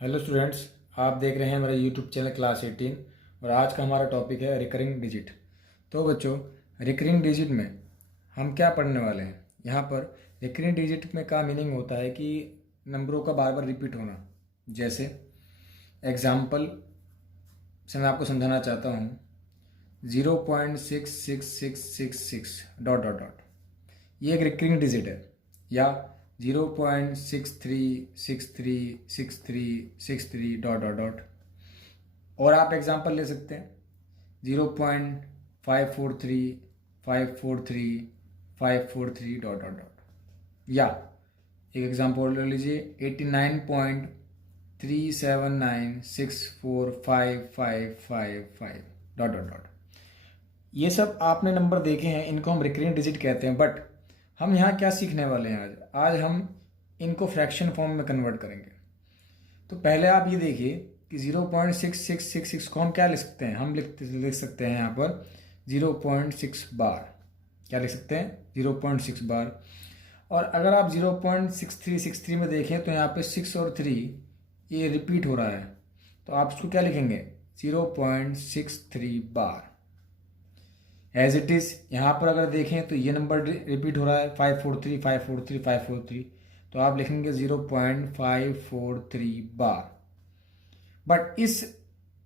Hello students, आप देख रहे हैं मेरा यूट्यूब चैनल क्लास 18 और आज का हमारा टॉपिक है रिकरिंग डिजिट। तो बच्चों, रिकरिंग डिजिट में हम क्या पढ़ने वाले हैं। यहाँ पर रिकरिंग डिजिट में का मीनिंग होता है कि नंबरों का बार बार रिपीट होना। जैसे एग्जाम्पल से मैं आपको समझाना चाहता हूँ, 0.66666 डॉट डॉट डॉट, ये एक रिकरिंग डिजिट है। या 0.63636363 डॉट डॉट डॉट। और आप एग्जांपल ले सकते हैं 0.543543 डॉट डॉट डॉट। या एक एग्जांपल ले लीजिए 89.379645555 डॉट डॉट डॉट। ये सब आपने नंबर देखे हैं, इनको हम रिकरिंग डिजिट कहते हैं। बट हम यहाँ क्या सीखने वाले हैं आज हम इनको फ्रैक्शन फॉर्म में कन्वर्ट करेंगे। तो पहले आप ये देखिए कि 0.6666 को हम क्या लिख सकते हैं। हम लिख सकते हैं यहाँ पर 0.6 बार। क्या लिख सकते हैं? 0.6 बार। और अगर आप 0.6363 में देखें तो यहाँ पे 6 और 3 ये रिपीट हो रहा है, तो आप इसको क्या लिखेंगे? 0.63 बार। एज इट इज़ यहाँ पर अगर देखें तो ये नंबर रिपीट हो रहा है 543 543 543, तो आप लिखेंगे 0.543 बार। बट इस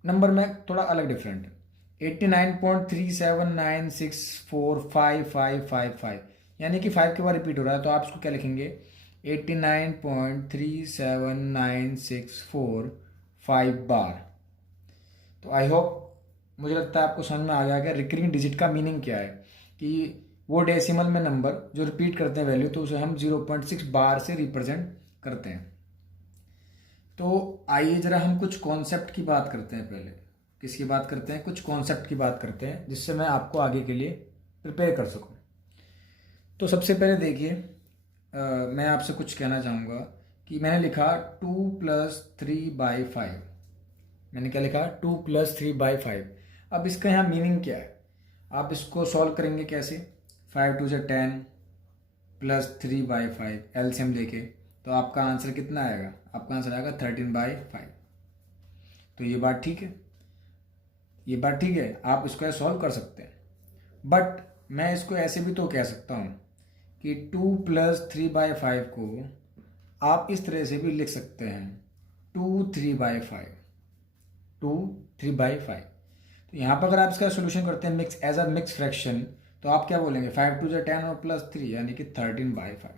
नंबर में थोड़ा अलग डिफरेंट है, 89.379645555, यानी कि 5 के बाद रिपीट हो रहा है, तो आप इसको क्या लिखेंगे? 89.37964 बार। तो आई होप, मुझे लगता है आपको समझ में आ गया कि रिकरिंग डिजिट का मीनिंग क्या है। कि वो डेसिमल में नंबर जो रिपीट करते हैं वैल्यू, तो उसे हम 0.6 बार से रिप्रेजेंट करते हैं। तो आइए ज़रा हम कुछ कॉन्सेप्ट की बात करते हैं। पहले किसकी बात करते हैं? कुछ कॉन्सेप्ट की बात करते हैं, जिससे मैं आपको आगे के लिए प्रिपेयर कर सकूं। तो सबसे पहले देखिए, मैं आपसे कुछ कहना चाहूँगा कि मैंने लिखा 2+3/5। मैंने क्या लिखा? 2+3/5। अब इसका यहाँ मीनिंग क्या है? आप इसको सॉल्व करेंगे कैसे? 5 2 10 प्लस 3/5 एलसीएम लेके, तो आपका आंसर कितना आएगा? आपका आंसर आएगा 13/5। तो ये बात ठीक है, ये बात ठीक है, आप इसको सॉल्व कर सकते हैं। बट मैं इसको ऐसे भी तो कह सकता हूँ कि 2+3/5 को आप इस तरह से भी लिख सकते हैं, 2 3/5। तो यहाँ पर अगर आप इसका सोल्यूशन करते हैं mix as a mix fraction, तो आप क्या बोलेंगे? 5 2 10 और प्लस 3 यानी कि 13/5।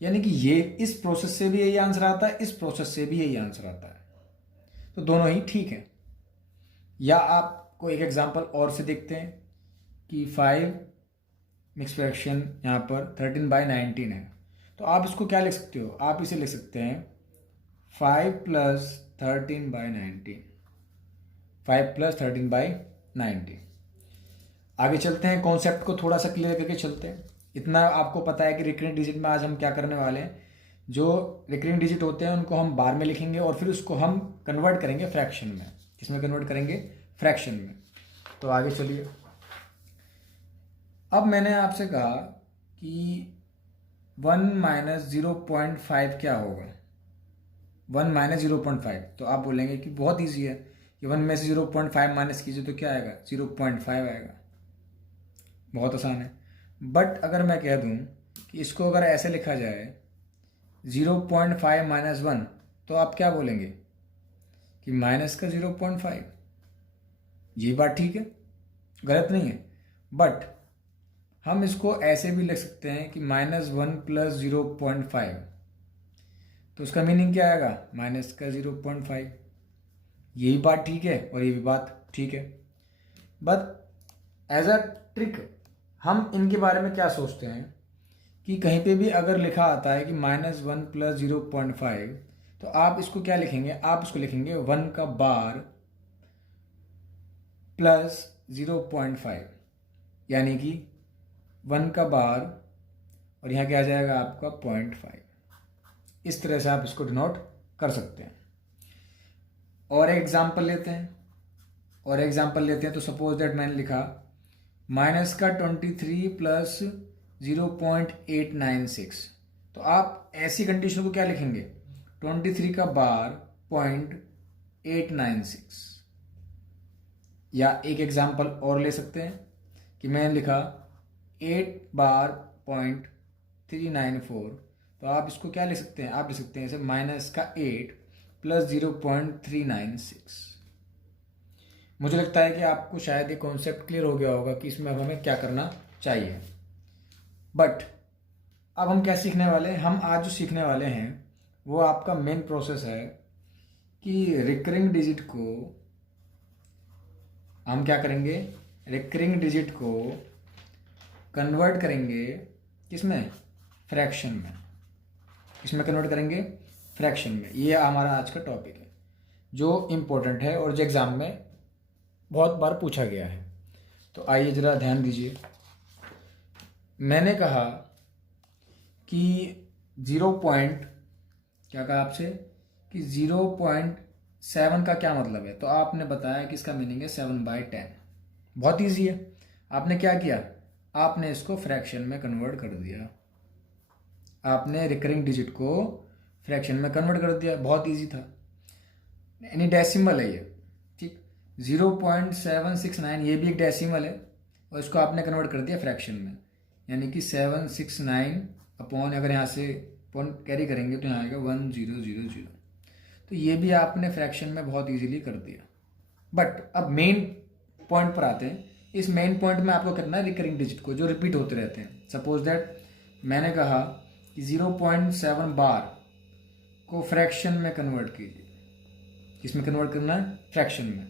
यानी कि ये इस प्रोसेस से भी यही आंसर आता है, इस प्रोसेस से भी यही आंसर आता है, तो दोनों ही ठीक है। या आपको एक एग्जांपल और से देखते हैं कि 5 मिक्स फ्रैक्शन यहाँ पर 13/19 है, तो आप इसको क्या लिख सकते हो? आप इसे लिख सकते हैं 5 + 13/19। 5 + 13/19। आगे चलते हैं, कॉन्सेप्ट को थोड़ा सा क्लियर करके चलते हैं। इतना आपको पता है कि रिकरिंग डिजिट में आज हम क्या करने वाले हैं। जो रिकरिंग डिजिट होते हैं उनको हम बार में लिखेंगे और फिर उसको हम कन्वर्ट करेंगे फ्रैक्शन में। किसमें कन्वर्ट करेंगे? फ्रैक्शन में। तो आगे चलिए। अब मैंने आपसे कहा कि 1 - 0.5 क्या होगा? 1 - 0.5, तो आप बोलेंगे कि बहुत ईजी है कि 1 में से 0.5 माइनस कीजिए तो क्या आएगा? 0.5 आएगा। बहुत आसान है। बट अगर मैं कह दूं कि इसको अगर ऐसे लिखा जाए 0.5 - 1, तो आप क्या बोलेंगे? कि माइनस का 0.5। ये बात ठीक है, गलत नहीं है। बट हम इसको ऐसे भी लिख सकते हैं कि -1 + 0.5, तो उसका मीनिंग क्या आएगा? माइनस का 0.5। यही बात ठीक है और ये भी बात ठीक है। बट एज अ ट्रिक हम इनके बारे में क्या सोचते हैं कि कहीं पे भी अगर लिखा आता है कि -1 + 0.5, तो आप इसको क्या लिखेंगे? आप इसको लिखेंगे 1 का बार प्लस 0.5, यानी कि 1 का बार और यहाँ क्या आ जाएगा आपका 0.5। इस तरह से आप इसको डिनोट कर सकते हैं। और एग्जाम्पल लेते हैं, तो सपोज दैट मैंने लिखा माइनस का 23 + 0.896, तो आप ऐसी कंडीशन को क्या लिखेंगे? 23 का बार 0.896। या एक एग्जाम्पल और ले सकते हैं कि मैंने लिखा 8 बार 0.394, तो आप इसको क्या ले सकते हैं, आप ले सकते हैं इसे माइनस का 8 प्लस 0.396। मुझे लगता है कि आपको शायद ये कॉन्सेप्ट क्लियर हो गया होगा कि इसमें अब हमें क्या करना चाहिए। बट अब हम क्या सीखने वाले हैं, हम आज जो सीखने वाले हैं वो आपका मेन प्रोसेस है कि रिकरिंग डिजिट को हम क्या करेंगे, रिकरिंग डिजिट को कन्वर्ट करेंगे किसमें, फ्रैक्शन में। किसमें कन्वर्ट करेंगे, फ्रैक्शन में। ये हमारा आज का टॉपिक है जो इम्पोर्टेंट है और जो एग्ज़ाम में बहुत बार पूछा गया है। तो आइए ज़रा ध्यान दीजिए। मैंने कहा कि 0 पॉइंट, क्या कहा आपसे कि 0.7 का क्या मतलब है, तो आपने बताया कि इसका मीनिंग है 7/10। बहुत ईजी है। आपने क्या किया, आपने इसको फ्रैक्शन में कन्वर्ट कर दिया, आपने रिकरिंग डिजिट को फ्रैक्शन में कन्वर्ट कर दिया। बहुत ईजी था, यानी डेसिमल है ये, ठीक। 0.769 ये भी एक डेसिमल है और इसको आपने कन्वर्ट कर दिया फ्रैक्शन में, यानी कि 769 अपॉन, अगर यहाँ से पॉइंट कैरी करेंगे तो यहाँ आएगा 1000। तो ये भी आपने फ्रैक्शन में बहुत इजीली कर दिया। बट अब मेन पॉइंट पर आते हैं। इस मेन पॉइंट में आपको करना है रिकरिंग डिजिट को जो रिपीट होते रहते हैं। सपोज दैट मैंने कहा कि 0.7 बार को फ्रैक्शन में कन्वर्ट कीजिए। किसमें कन्वर्ट करना है, फ्रैक्शन में।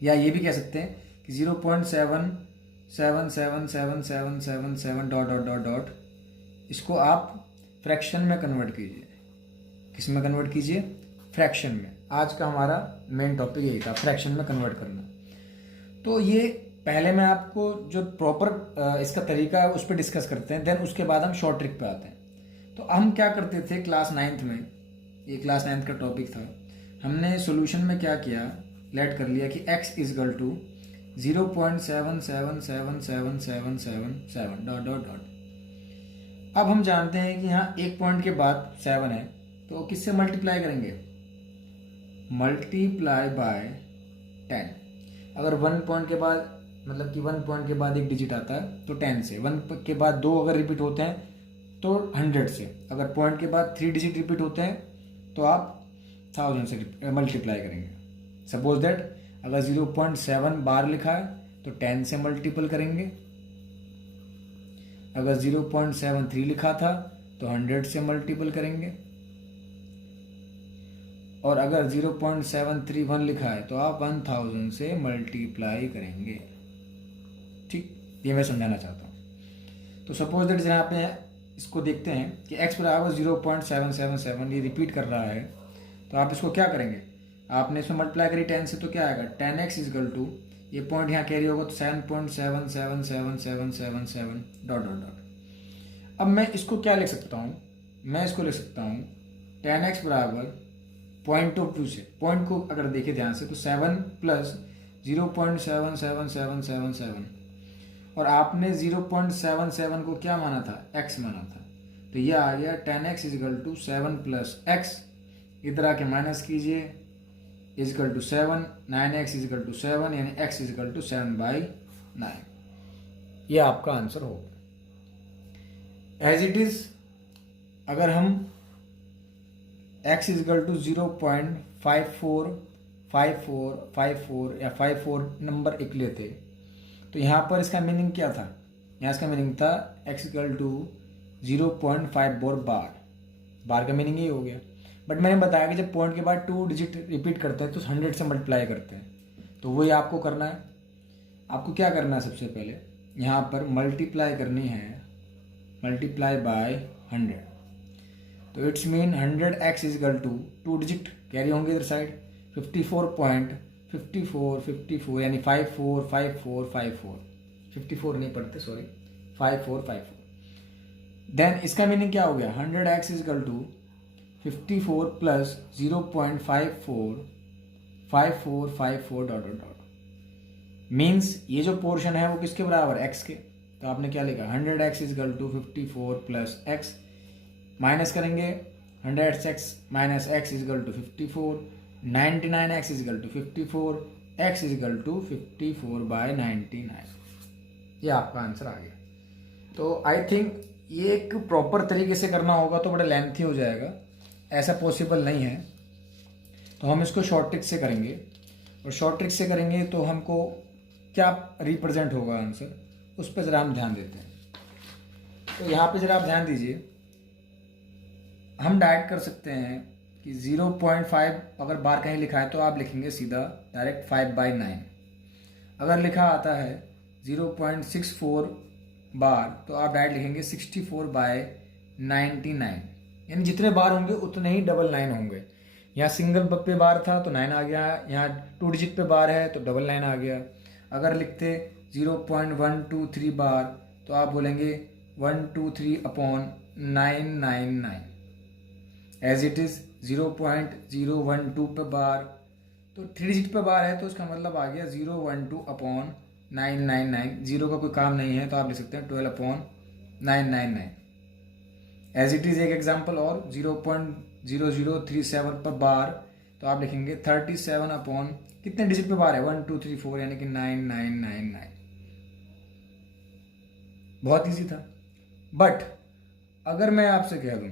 या ये भी कह सकते हैं कि 0.7777777 डॉट डॉट डॉट डॉट, इसको आप फ्रैक्शन में कन्वर्ट कीजिए। किस में कन्वर्ट कीजिए, फ्रैक्शन में। आज का हमारा मेन टॉपिक यही था, फ्रैक्शन में कन्वर्ट करना। तो ये पहले मैं आपको जो प्रॉपर इसका तरीका है उस पर डिस्कस करते हैं, देन उसके बाद हम शॉर्ट ट्रिक पे आते हैं। तो हम क्या करते थे क्लास 9th में, ये क्लास 9th का टॉपिक था। हमने सॉल्यूशन में क्या किया, लेट कर लिया कि x is equal to 0.7777777 dot dot dot. अब हम जानते हैं कि यहाँ एक पॉइंट के बाद 7 है, तो किससे मल्टीप्लाई करेंगे, मल्टीप्लाई बाय 10। अगर 1 पॉइंट के बाद, मतलब कि 1 पॉइंट के बाद एक डिजिट आता है तो 10 से, 1 के बाद 2 अगर रिपीट होते हैं तो 100 से, अगर पॉइंट के बाद 3 डिजिट रिपीट होते हैं तो आप 1000 से मल्टीप्लाई करेंगे। सपोज दैट अगर 0.7 बार लिखा है तो 10 से मल्टीपल करेंगे। अगर 0.73 लिखा था तो 100 से मल्टीपल करेंगे। और अगर 0.731 लिखा है तो आप 1000 से मल्टीप्लाई करेंगे। ठीक, ये मैं समझाना चाहता हूँ। तो सपोज दैट जहाँ पे इसको देखते हैं कि x बराबर 0.777 ये रिपीट कर रहा है, तो आप इसको क्या करेंगे, आपने इसमें मल्टीप्लाई करी 10 से तो क्या आएगा, 10x इजकल टू, ये पॉइंट यहाँ कैरी होगा तो 7.77777 डॉट डॉट डॉट। अब मैं इसको क्या लिख सकता हूँ, मैं इसको लिख सकता हूँ 10x बराबर पॉइंट ऑफ व्यू से, पॉइंट को अगर देखें ध्यान से तो 7 प्लस 0.77777, और आपने 0.77 को क्या माना था, x माना था, तो ये आ गया 10x is equal to 7 plus x, इधर आके माइनस कीजिए, is equal to 7, 9x is equal to 7, यानी x इजकल टू 7/9। ये आपका आंसर होगा। एज इट इज, अगर हम x इजकल टू 0.545454 या 54 नंबर एक लेते, तो यहाँ पर इसका मीनिंग क्या था, यहाँ इसका मीनिंग था x इजकल टू 0.54 बार का मीनिंग ये हो गया। बट मैंने बताया कि जब पॉइंट के बाद 2 डिजिट रिपीट करते हैं तो 100 से मल्टीप्लाई करते हैं, तो वही आपको करना है। आपको क्या करना है, सबसे पहले यहाँ पर मल्टीप्लाई करनी है, मल्टीप्लाई बाय 100, तो it's mean 100x is equal to 2 digit carry होंगे इधर साइड, 54.5454 यानी 545454, 54 नहीं पढ़ते सॉरी, 5454। देन इसका मीनिंग क्या हो गया, 100x is equal to 54 plus 0.545454 dot dot dot, means ये जो पोर्शन है वो किसके बराबर, x के। तो आपने क्या लिखा, 100x is equal to 54 plus x, minus करेंगे 100x minus x is equal to 54, 99x is equal to 54, x is equal to 54/99। ये आपका आंसर आ गया। तो आई थिंक ये एक प्रॉपर तरीके से करना होगा तो बड़ा लेंथी हो जाएगा, ऐसा पॉसिबल नहीं है। तो हम इसको शॉर्ट ट्रिक से करेंगे, और शॉर्ट ट्रिक से करेंगे तो हमको क्या रिप्रेजेंट होगा आंसर, उस पर ज़रा हम ध्यान देते हैं। तो यहाँ पे ज़रा आप ध्यान दीजिए, हम डायरेक्ट कर सकते हैं कि 0.5 अगर बार कहीं लिखा है तो आप लिखेंगे सीधा डायरेक्ट 5/9। अगर लिखा आता है 0.64 बार तो आप डायरेक्ट लिखेंगे 64/99। यानी जितने बार होंगे उतने ही डबल 9 होंगे। यहाँ सिंगल पे बार था तो 9 आ गया, यहाँ 2 डिजिट पे बार है तो डबल 9 आ गया। अगर लिखते 0.123 बार तो आप बोलेंगे 123/999। एज इट इज़ 0.012 पे बार तो 3 डिजिट पे बार है तो उसका मतलब आ गया 012/999। जीरो का कोई काम नहीं है तो आप लिख सकते हैं 12/999। एज इट इज़ एक एग्जाम्पल और 0.0037 पर बार तो आप लिखेंगे 37 कितने डिजिट पे बार है 1 2 3 4 यानी कि 9999। बहुत इजी था। बट अगर मैं आपसे कह दूं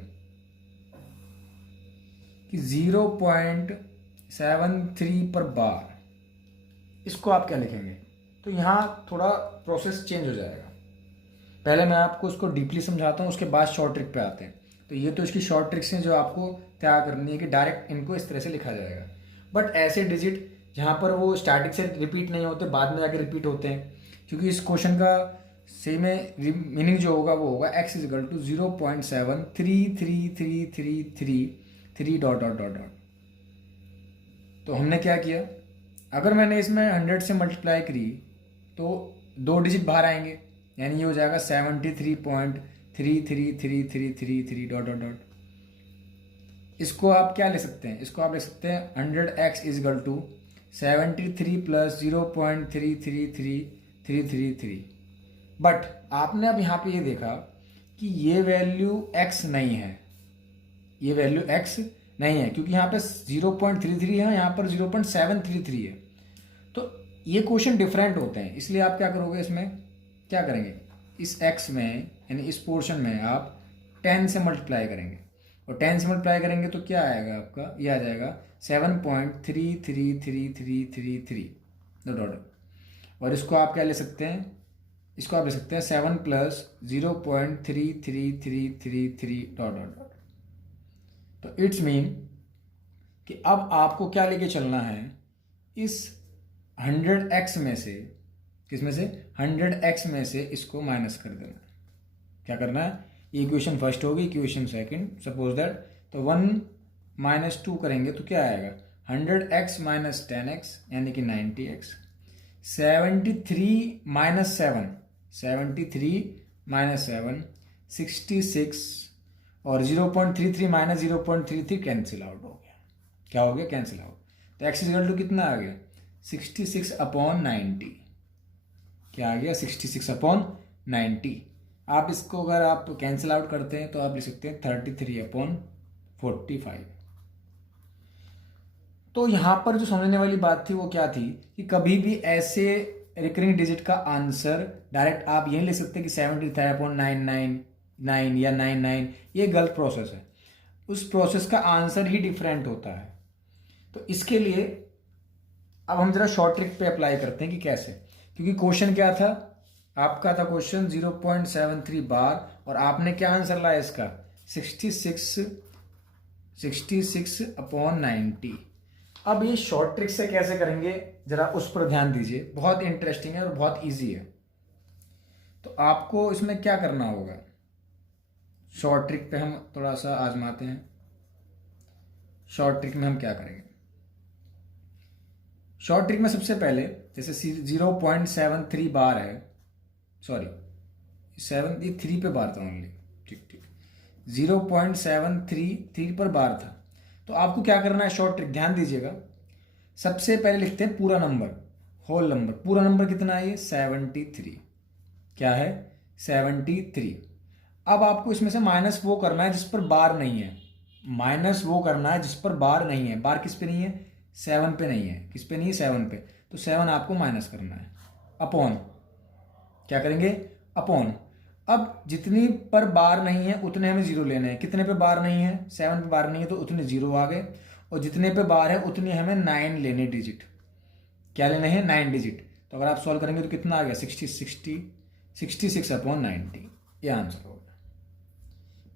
कि 0.73 पर बार, इसको आप क्या लिखेंगे, तो यहाँ थोड़ा प्रोसेस चेंज हो जाएगा। पहले मैं आपको उसको डीपली समझाता हूँ, उसके बाद शॉर्ट ट्रिक पे आते हैं। तो ये तो इसकी शॉर्ट ट्रिक्स हैं जो आपको तैयार करनी है कि डायरेक्ट इनको इस तरह से लिखा जाएगा। बट ऐसे डिजिट जहाँ पर वो स्टार्टिंग से रिपीट नहीं होते, बाद में जाके रिपीट होते हैं, क्योंकि इस क्वेश्चन का सेम मीनिंग जो होगा वो होगा x is equal to 0.733333 dot dot dot dot. तो हमने क्या किया, अगर मैंने इसमें 100 से मल्टीप्लाई करी तो 2 डिजिट बाहर आएंगे, यानी ये हो जाएगा 73.33333 डॉट डॉट डॉट। इसको आप क्या ले सकते हैं, इसको आप ले सकते हैं 100x is equal to 73 plus 0.333333। But आपने अब यहाँ पे ये देखा कि ये वैल्यू x नहीं है, ये वैल्यू x नहीं है, क्योंकि यहाँ पे 0.33 है, यहाँ पर 0.733 है। तो ये क्वेश्चन डिफरेंट होते हैं, इसलिए आप क्या करोगे, इसमें क्या करेंगे, इस x में यानी इस पोर्शन में आप 10 से मल्टीप्लाई करेंगे, और 10 से मल्टीप्लाई करेंगे तो क्या आएगा आपका, ये आ जाएगा 7.33333 डॉट। और इसको आप क्या ले सकते हैं, इसको आप ले सकते हैं 7 प्लस 0.33333 डॉट डॉट डॉट। तो इट्स मीन कि अब आपको क्या लेके चलना है, इस 100x में से, किसमें से, 100x में से इसको माइनस कर देना। क्या करना है, इक्वेशन फर्स्ट होगी, इक्वेशन सेकंड, सपोज दैट। तो 1 - 2 करेंगे तो क्या आएगा, 100x माइनस 10x यानी कि 90x। 73 - 7, 66, और 0.33 माइनस 0.33 कैंसिल आउट हो गया। क्या हो गया, कैंसिल आउट। तो x इक्वल टू कितना आ गया, 66/90। क्या आ गया, 66/90। आप इसको अगर आप कैंसिल आउट करते हैं तो आप लिख सकते हैं 33/45। तो यहाँ पर जो समझने वाली बात थी वो क्या थी कि कभी भी ऐसे रिकरिंग डिजिट का आंसर डायरेक्ट आप यही लिख सकते हैं कि 73.999 या 99, ये गलत प्रोसेस है। उस प्रोसेस का आंसर ही डिफरेंट होता है। तो इसके लिए अब हम जरा शॉर्ट ट्रिक पे अप्लाई करते हैं कि कैसे, क्योंकि क्वेश्चन क्या था आपका, था क्वेश्चन 0.73 बार, और आपने क्या आंसर लाया इसका, 66/90। अब ये शॉर्ट ट्रिक से कैसे करेंगे जरा उस पर ध्यान दीजिए, बहुत इंटरेस्टिंग है और बहुत इजी है। तो आपको इसमें क्या करना होगा, शॉर्ट ट्रिक पे हम थोड़ा सा आजमाते हैं। शॉर्ट ट्रिक में हम क्या करेंगे, शॉर्ट ट्रिक में सबसे पहले जैसे 0.73 बार है, सॉरी 7, ये 3 पे बार था ओनली, ठीक 0.733 पर बार था। तो आपको क्या करना है, शॉर्ट ट्रिक ध्यान दीजिएगा। सबसे पहले लिखते हैं पूरा नंबर, होल नंबर। पूरा नंबर कितना है, ये 73। क्या है, 73। अब आपको इसमें से माइनस वो करना है जिस पर बार नहीं है, माइनस वो करना है जिस पर बार नहीं है। बार किस पे नहीं है? 7 पे नहीं है। किस पे नहीं है? 7 पे। तो 7 आपको माइनस करना है। अपॉन क्या करेंगे? अपॉन। अब जितनी पर बार नहीं है उतने हमें जीरो लेने हैं। कितने पे बार नहीं है? 7 पे बार नहीं है तो उतने जीरो आ गए। और जितने पे बार है उतनी हमें 9 लेने डिजिट। क्या लेने हैं? 9 डिजिट। तो अगर आप सॉल्व करेंगे तो कितना आ गया? 66 अपॉन 90। ये आंसर होगा।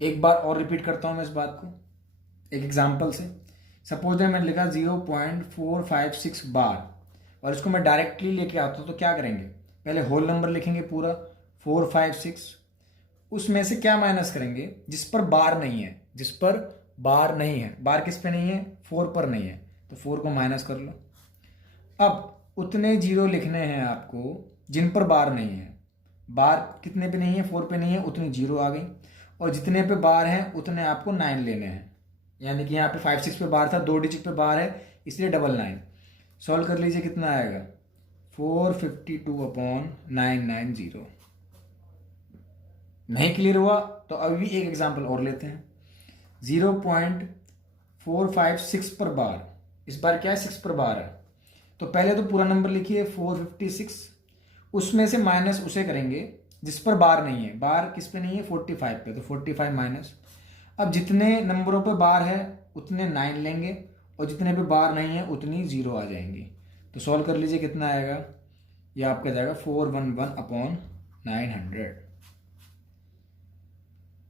एक बार और रिपीट करता हूं मैं इस बात को एक एग्जाम्पल से। सपोज मैंने लिखा 0.456 बार और इसको मैं डायरेक्टली लेके आता हूँ तो क्या करेंगे? पहले होल नंबर लिखेंगे पूरा 456, उसमें से क्या माइनस करेंगे? जिस पर बार नहीं है। जिस पर बार नहीं है। बार किस पे नहीं है? 4 पर नहीं है। तो 4 को माइनस कर लो। अब उतने जीरो लिखने हैं आपको जिन पर बार नहीं है। बार कितने पे नहीं है? 4 पे नहीं है, उतनी जीरो आ गई। और जितने पे बार हैं उतने आपको 9 लेने हैं। यानी कि यहाँ पे 56 पे बार था, 2 डिजिट पे बार है, इसलिए 999। सॉल्व कर लीजिए, कितना आएगा? 452 अपॉन 990। नहीं क्लियर हुआ तो अभी एक एग्जाम्पल और लेते हैं। 0.456 पर बार। इस बार क्या है? 6 पर बार है। तो पहले तो पूरा नंबर लिखिए 456, उसमें से माइनस उसे करेंगे जिस पर बार नहीं है। बार किस पे नहीं है? 45 पे। तो 45 माइनस। अब जितने नंबरों पे बार है उतने 9 लेंगे और जितने पे बार नहीं है उतनी जीरो आ जाएंगी। तो सॉल्व कर लीजिए, कितना आएगा? ये आपका जाएगा 411 अपॉन 900।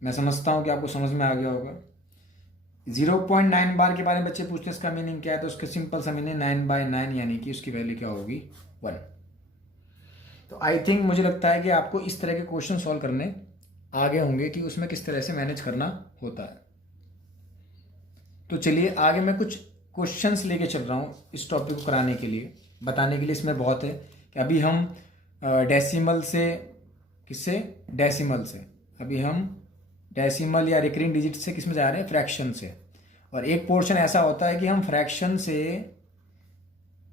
मैं समझता हूँ कि आपको समझ में आ गया होगा। 0.9 बार के बारे में बच्चे पूछते हैं इसका मीनिंग क्या है, तो उसका सिंपल सा मीनिंग 9/9 यानी कि उसकी वैल्यू क्या होगी? 1। तो आई थिंक मुझे लगता है कि आपको इस तरह के क्वेश्चन सॉल्व करने आगे होंगे कि उसमें किस तरह से मैनेज करना होता है। तो चलिए आगे मैं कुछ क्वेश्चंस लेके चल रहा हूँ इस टॉपिक को कराने के लिए, बताने के लिए। इसमें बहुत है कि अभी हम डेसिमल से, किससे? डेसिमल से। अभी हम डेसिमल या रिकरिंग डिजिट से किस में जा रहे हैं? फ्रैक्शन से। और एक पोर्शन ऐसा होता है कि हम फ्रैक्शन से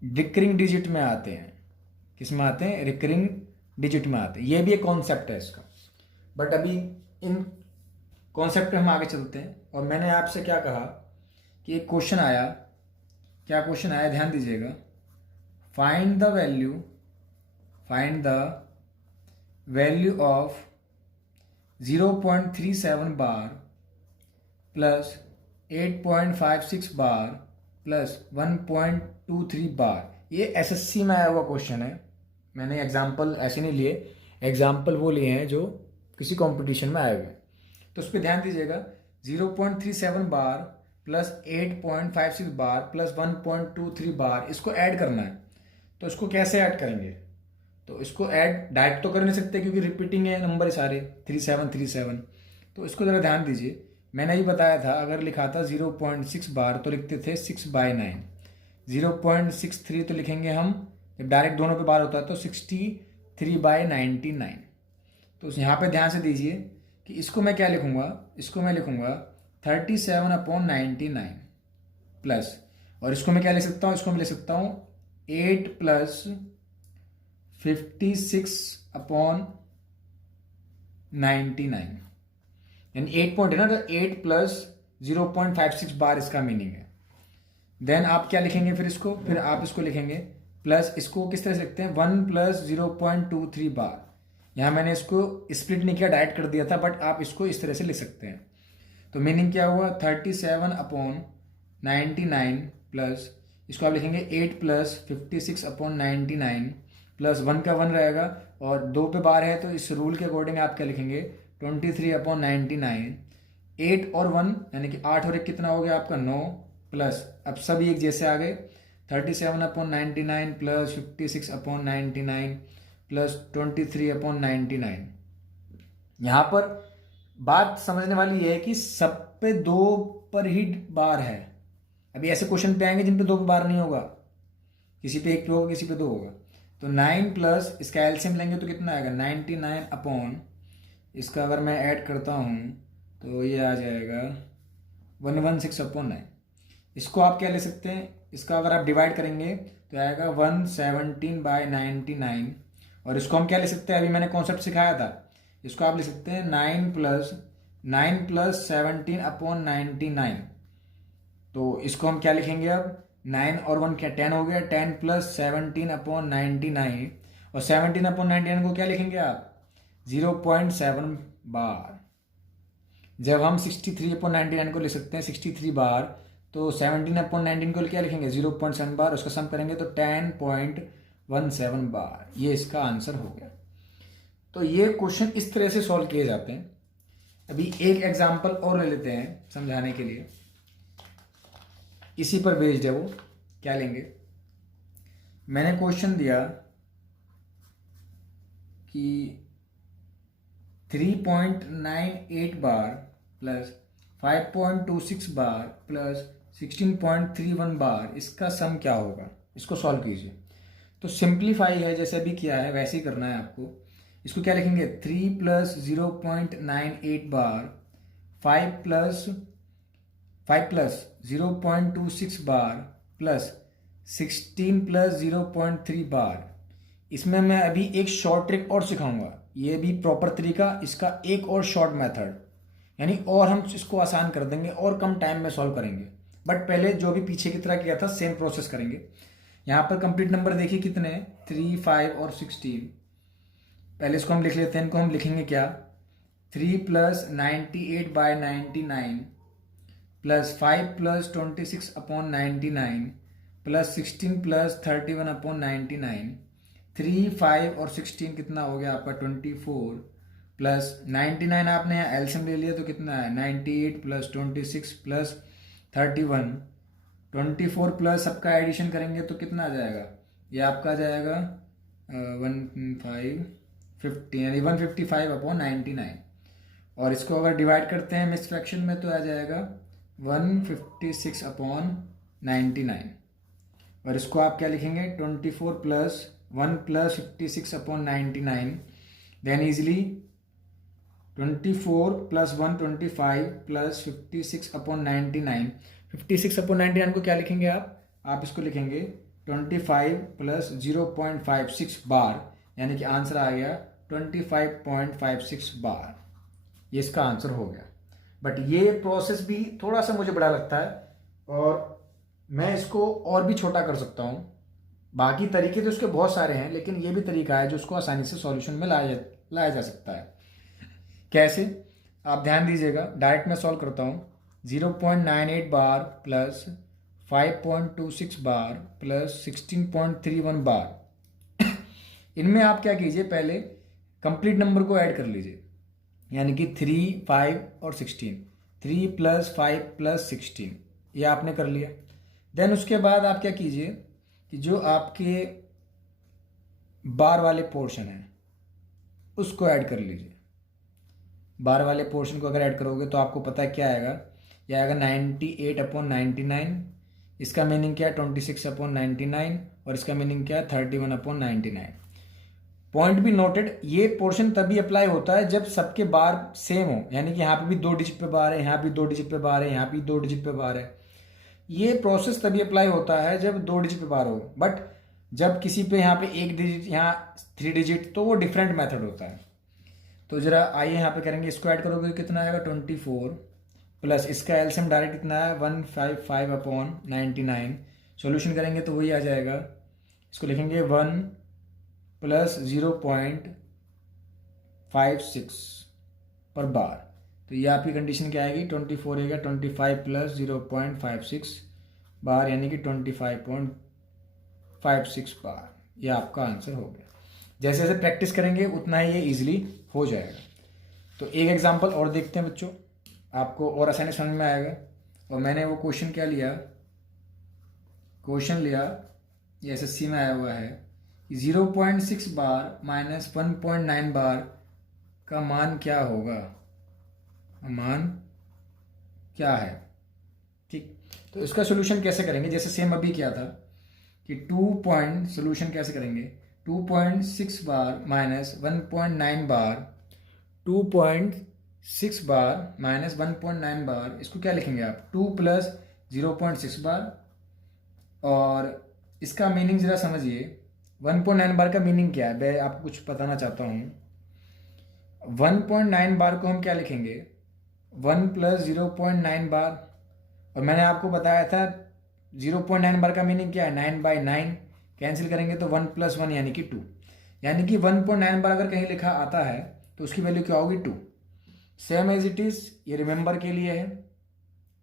रिकरिंग डिजिट में आते हैं। किस में आते हैं? रिकरिंग डिजिट में आते हैं। ये भी एक कॉन्सेप्ट है इसका। बट अभी इन कॉन्सेप्ट पे हम आगे चलते हैं। और मैंने आपसे क्या कहा कि एक क्वेश्चन आया। क्या क्वेश्चन आया? ध्यान दीजिएगा। Find the value of 0.37 bar plus 8.56 bar plus 1.23 बार। ये एसएससी में आया हुआ क्वेश्चन है। मैंने एग्जाम्पल ऐसे नहीं लिए, एग्जाम्पल वो लिए हैं जो किसी कंपटीशन में आए हुए। तो उस पर ध्यान दीजिएगा। 0.37 बार प्लस 8.56 बार प्लस 1.23 बार, इसको ऐड करना है। तो इसको कैसे ऐड करेंगे? तो इसको ऐड डायरेक्ट तो कर नहीं सकते क्योंकि रिपीटिंग है नंबर सारे 3737। तो इसको ज़रा ध्यान दीजिए। मैंने ही बताया था अगर लिखा था 0.6 बार तो लिखते थे 6/9। 0.63 तो लिखेंगे हम, जब डायरेक्ट दोनों पे बार होता है तो 63/99। तो यहाँ पे ध्यान से दीजिए कि इसको मैं क्या लिखूंगा? इसको मैं लिखूंगा 37/99 प्लस, और इसको मैं क्या लिख सकता हूँ? इसको मैं लिख सकता हूँ 8 प्लस 56/99। यानी 8 पॉइंट है ना, तो 8 प्लस 0.56 बार इसका मीनिंग है। देन आप क्या लिखेंगे फिर इसको? फिर आप इसको लिखेंगे प्लस, इसको किस तरह से लिखते हैं? 1 प्लस 0.23 बार। यहाँ मैंने इसको स्प्लिट नहीं किया, डायरेक्ट कर दिया था, बट आप इसको इस तरह से लिख सकते हैं। तो मीनिंग क्या हुआ? 37/99 प्लस, इसको आप लिखेंगे 8 प्लस 56/99 प्लस 1 का 1 रहेगा, और 2 पे बार है तो इस रूल के अकॉर्डिंग आप क्या लिखेंगे? 23/99। 8 और 1 यानी कि 8 और 1 कितना हो गया आपका? 9 प्लस, अब सभी एक जैसे आ गए, 37/99 प्लस 56/99 प्लस 23/99। यहाँ पर बात समझने वाली ये है कि सब पे 2 पर ही बार है। अभी ऐसे क्वेश्चन पे आएंगे जिन पे 2 पे बार नहीं होगा, किसी पे 1 पे होगा, किसी पे 2 होगा। तो 9 प्लस इसका एलसीएम लेंगे तो कितना आएगा? 99 अपॉन, इसका अगर मैं ऐड करता हूँ तो ये आ जाएगा 116/9। इसको आप क्या ले सकते हैं? इसका अगर आप डिवाइड करेंगे तो आएगा 117/99। और इसको हम क्या ले सकते हैं? अभी मैंने कॉन्सेप्ट सिखाया था, इसको आप ले सकते हैं 9 प्लस 17/99 तो इसको हम क्या लिखेंगे अब, 9 और 1 क्या 10 हो गया, 10 प्लस 17/99, और 17/99 को क्या लिखेंगे आप, 0.7 बार। जब हम 63/99 को लिख सकते हैं 63 बार, तो 17/19 को क्या लिखेंगे 0.7 बार, उसका सम करेंगे तो 10.17 बार। ये इसका आंसर हो गया। तो ये क्वेश्चन इस तरह से सॉल्व किए जाते हैं। अभी एक एग्जांपल और ले लेते हैं समझाने के लिए, इसी पर बेस्ड है वो। क्या लेंगे, मैंने क्वेश्चन दिया कि 3.98 बार प्लस 5.26 बार प्लस 16.31 बार, इसका सम क्या होगा, इसको सॉल्व कीजिए। तो सिंप्लीफाई है, जैसे भी किया है वैसे ही करना है आपको। इसको क्या लिखेंगे, 3 प्लस 0.98 बार 5 प्लस 0.26 बार प्लस 16 प्लस 0.3 बार। इसमें मैं अभी एक शॉर्ट ट्रिक और सिखाऊंगा, ये भी प्रॉपर तरीका, इसका एक और शॉर्ट मेथड, यानी और हम इसको आसान कर देंगे और कम टाइम में सॉल्व करेंगे। बट पहले जो भी पीछे की तरह किया था सेम प्रोसेस करेंगे। यहाँ पर कंप्लीट नंबर देखिए कितने हैं, 3, 5 और 16। पहले इसको हम लिख लेते हैं, इनको हम लिखेंगे क्या, 3 plus 98/99 plus 5 plus 26/99 plus 16 plus 31/99। 3, 5 और 16 कितना हो गया आपका 24 प्लस 99, आपने यहाँ एलसीएम ले लिया तो कितना है 98 प्लस 26 प्लस 31। 24 प्लस सबका एडिशन करेंगे तो कितना आ जाएगा, ये आपका आ जाएगा 1550, यानी 155/99। और इसको अगर डिवाइड करते हैं मिक्स फ्रैक्शन में तो आ जाएगा 156/99। और इसको आप क्या लिखेंगे, 24 plus 1 plus 56/99, then easily 24 plus 1 25 plus 56/99। 56/99 को क्या लिखेंगे आप इसको लिखेंगे 25 प्लस 0.56 बार, यानी कि आंसर आ गया 25.56 बार। ये इसका आंसर हो गया। बट ये प्रोसेस भी थोड़ा सा मुझे बड़ा लगता है, और मैं इसको और भी छोटा कर सकता हूँ। बाकी तरीके तो उसके बहुत सारे हैं, लेकिन ये भी तरीका है जो उसको आसानी से सॉल्यूशन में लाया जा सकता है। कैसे, आप ध्यान दीजिएगा, डायरेक्ट मैं सॉल्व करता हूँ। 0.98 बार प्लस 5.26 बार प्लस 16.31 बार। इनमें आप क्या कीजिए, पहले कंप्लीट नंबर को ऐड कर लीजिए, यानी कि 3, 5 और 16। 3 प्लस 5 प्लस 16 ये आपने कर लिया। देन उसके बाद आप क्या कीजिए कि जो आपके बार वाले पोर्शन हैं उसको ऐड कर लीजिए। बार वाले पोर्शन को अगर ऐड करोगे तो आपको पता है क्या आएगा, यह आएगा 98/99। इसका मीनिंग क्या है 26/99, और इसका मीनिंग क्या है 31/99। पॉइंट भी नोटेड, ये पोर्शन तभी अप्लाई होता है जब सबके बार सेम हो, यानी कि यहाँ पे भी 2 डिजिट पे बार है, यहाँ भी 2 डिजिट पे बार है, यहाँ भी 2 डिजिट पे बार है। ये प्रोसेस तभी अप्लाई होता है जब 2 डिजिट पे बार हो। बट जब किसी पे यहाँ पे 1 डिजिट, यहाँ 3 डिजिट, तो वो डिफरेंट मेथड होता है। तो जरा आइए यहाँ पे करेंगे, इसको ऐड करोगे कितना आएगा 24 प्लस इसका एलसीएम डायरेक्ट कितना है 155/99। सॉल्यूशन करेंगे तो वही आ जाएगा। इसको लिखेंगे 1 प्लस 0.56 पर बार। तो ये आपकी कंडीशन क्या आएगी, 24 आएगा 25 प्लस 0.56 बार, यानी कि 25.56 बार। ये आपका आंसर हो गया। जैसे जैसे प्रैक्टिस करेंगे उतना ही ये इजीली हो जाएगा। तो एक एग्जांपल और देखते हैं बच्चों, आपको और आसानी समझ में आएगा। और मैंने वो क्वेश्चन क्या लिया, क्वेश्चन लिया ये एसएससी में आया हुआ है, 0.6 बार माइनस 1.9 बार का मान क्या होगा, मान क्या है। ठीक, तो इसका सोल्यूशन कैसे करेंगे, जैसे सेम अभी किया था कि 2 सोल्यूशन कैसे करेंगे, 2.6 बार माइनस 1.9 बार, 2.6 बार माइनस 1.9 बार, इसको क्या लिखेंगे आप 2 प्लस 0.6 बार। और इसका मीनिंग ज़रा समझिए, 1.9 बार का मीनिंग क्या है, मैं आपको कुछ बताना चाहता हूँ। 1.9 बार को हम क्या लिखेंगे 1 प्लस 0.9 बार, और मैंने आपको बताया था 0.9 बार का मीनिंग क्या है, 9/9 कैंसिल करेंगे तो 1 + 1 यानी कि 2, यानी कि 1.9 बार अगर कहीं लिखा आता है तो उसकी वैल्यू क्या होगी 2। सेम एज इट इज़ ये रिमेंबर के लिए है,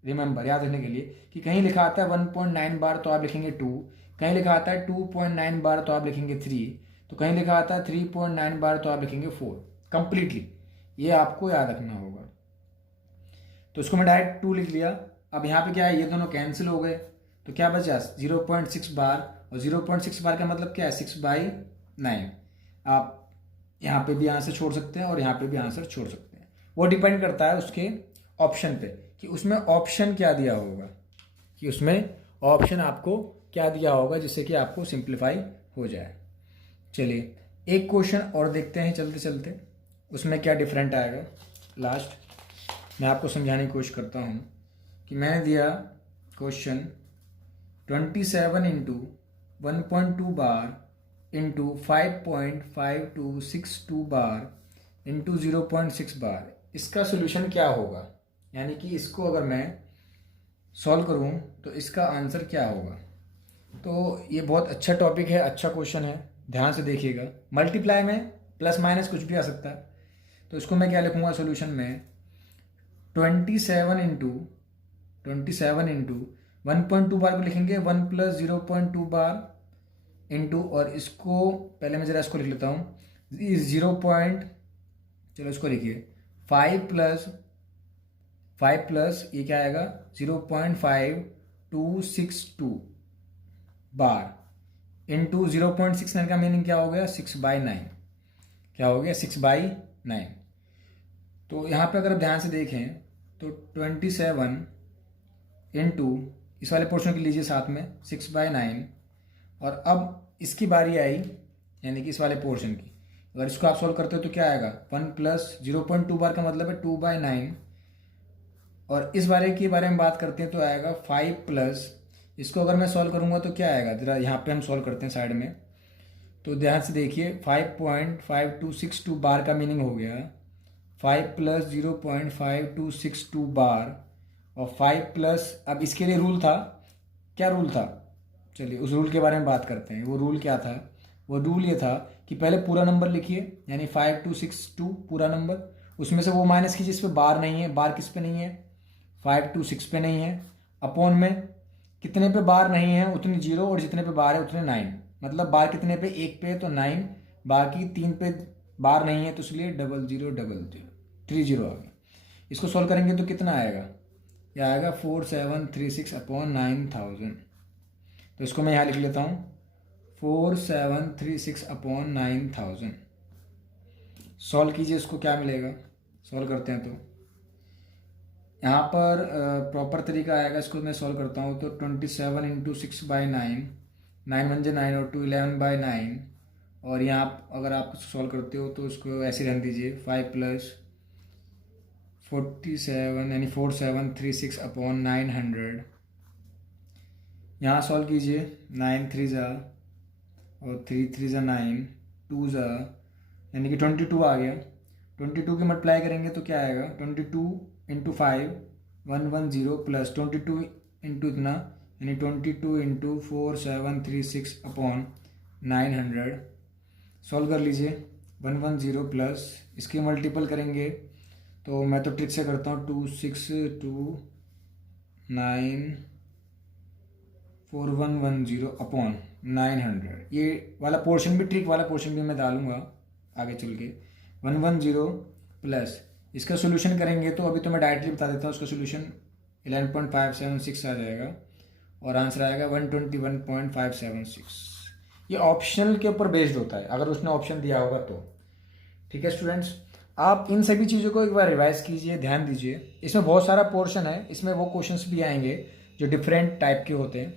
रिमेंबर याद रखने के लिए कि कहीं लिखा आता है 1.9 बार तो आप लिखेंगे 2, कहीं लिखा आता है 2.9 बार तो आप लिखेंगे 3, तो कहीं लिखा आता है 3.9 बार तो आप लिखेंगे 4। कंप्लीटली ये आपको याद रखना होगा। तो इसको मैं डायरेक्ट 2 लिख लिया। अब यहाँ पे क्या है, ये दोनों कैंसिल हो गए तो क्या बचा 0.6 बार, और 0.6 बार का मतलब क्या है 6/9। आप यहाँ पे भी आंसर छोड़ सकते हैं और यहाँ पे भी आंसर छोड़ सकते हैं, वो डिपेंड करता है उसके ऑप्शन पे कि उसमें ऑप्शन क्या दिया होगा, कि उसमें ऑप्शन आपको क्या दिया होगा जिससे कि आपको सिंप्लीफाई हो जाए। चलिए एक क्वेश्चन और देखते हैं चलते चलते, उसमें क्या डिफरेंट आएगा। लास्ट मैं आपको समझाने की कोशिश करता हूँ कि मैंने दिया question 27 × 1.2 bar into 5.5262 bar into 0.6 बार, इसका सोल्यूशन क्या होगा, यानी कि इसको अगर मैं सॉल्व करूं तो इसका आंसर क्या होगा। तो ये बहुत अच्छा टॉपिक है, अच्छा क्वेश्चन है, ध्यान से देखिएगा। मल्टीप्लाई में प्लस माइनस कुछ भी आ सकता है, तो इसको मैं क्या लिखूंगा सोल्यूशन में 27 × 1.2 बार को लिखेंगे 1 + 0.2 बार इंटू, और इसको पहले मैं ज़रा इसको लिख लेता हूँ 0. चलो इसको लिखिए 5 ये क्या आएगा 0.5262 बार इंटू 0.69 का मीनिंग क्या हो गया 6/9, क्या हो गया 6/9। तो यहाँ पे अगर आप ध्यान से देखें तो 27 इंटू इस वाले पोर्शन के लीजिए साथ में 6/9, और अब इसकी बारी आई यानी कि इस वाले पोर्शन की, अगर इसको आप सॉल्व करते हो तो क्या आएगा 1 + 0.2 बार का मतलब है 2/9, और इस बारे के बारे में बात करते हैं तो आएगा 5 + इसको अगर मैं सॉल्व करूंगा तो क्या आएगा, जरा यहाँ पे हम सॉल्व करते हैं साइड में। तो ध्यान से देखिए 5.5262 बार का मीनिंग हो गया 5 + 0.5262 बार, और 5 अब इसके लिए रूल था, क्या रूल था, चलिए उस रूल के बारे में बात करते हैं। वो रूल क्या था, वो रूल ये था कि पहले पूरा नंबर लिखिए, यानी 5262 पूरा नंबर, उसमें से वो माइनस कीजिए जिस पे बार नहीं है, बार किस पे नहीं है 526 पे नहीं है, अपॉन में कितने पे बार नहीं है उतनी 0, और जितने पे बार है उतने 9, मतलब बार कितने पे 1 पे तो 9, बाकी 3 पे बार नहीं है तो इसलिए 0000 30 आ गया। इसको सॉल्व करेंगे तो कितना आएगा, यह आएगा 4736/9000। तो इसको मैं यहाँ लिख लेता हूँ 4736/9000। सॉल्व कीजिए, इसको क्या मिलेगा, सॉल्व करते हैं तो यहाँ पर प्रॉपर तरीका आएगा। इसको मैं सॉल्व करता हूँ तो 27 × 6/9, 9 × 9 और 2 11/9, और यहाँ अगर आप सॉल्व करते हो तो उसको ऐसे रहने दीजिए 5 + 47 यानी 4736/900। यहाँ सॉल्व कीजिए 9 3 और 3 3 9, 2 यानी कि 22 आ गया। 22 की मल्टीप्लाई करेंगे तो क्या आएगा 22 × 5 110 प्लस 22 इंटू इतना यानी 22 × 4736/900। सॉल्व कर लीजिए 110 प्लस इसके मल्टीपल करेंगे तो मैं तो ट्रिक से करता हूँ 26294110/900। ये वाला पोर्शन भी, ट्रिक वाला पोर्शन भी मैं डालूंगा आगे चल के। 110 प्लस इसका सोल्यूशन करेंगे तो अभी तो मैं डायरेक्टली बता देता हूँ, उसका सोल्यूशन 11.576 आ जाएगा और आंसर आएगा 121.576। ये ऑप्शनल के ऊपर बेस्ड होता है, अगर उसने ऑप्शन दिया होगा तो। ठीक है स्टूडेंट्स, आप इन सभी चीज़ों को एक बार रिवाइज कीजिए, ध्यान दीजिए। इसमें बहुत सारा पोर्शन है, इसमें वो क्वेश्चंस भी आएंगे जो डिफरेंट टाइप के होते हैं।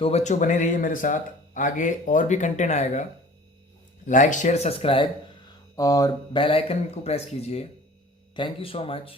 तो बच्चों बने रहिए मेरे साथ, आगे और भी कंटेंट आएगा। लाइक शेयर सब्सक्राइब और बेल आइकन को प्रेस कीजिए। Thank you so much.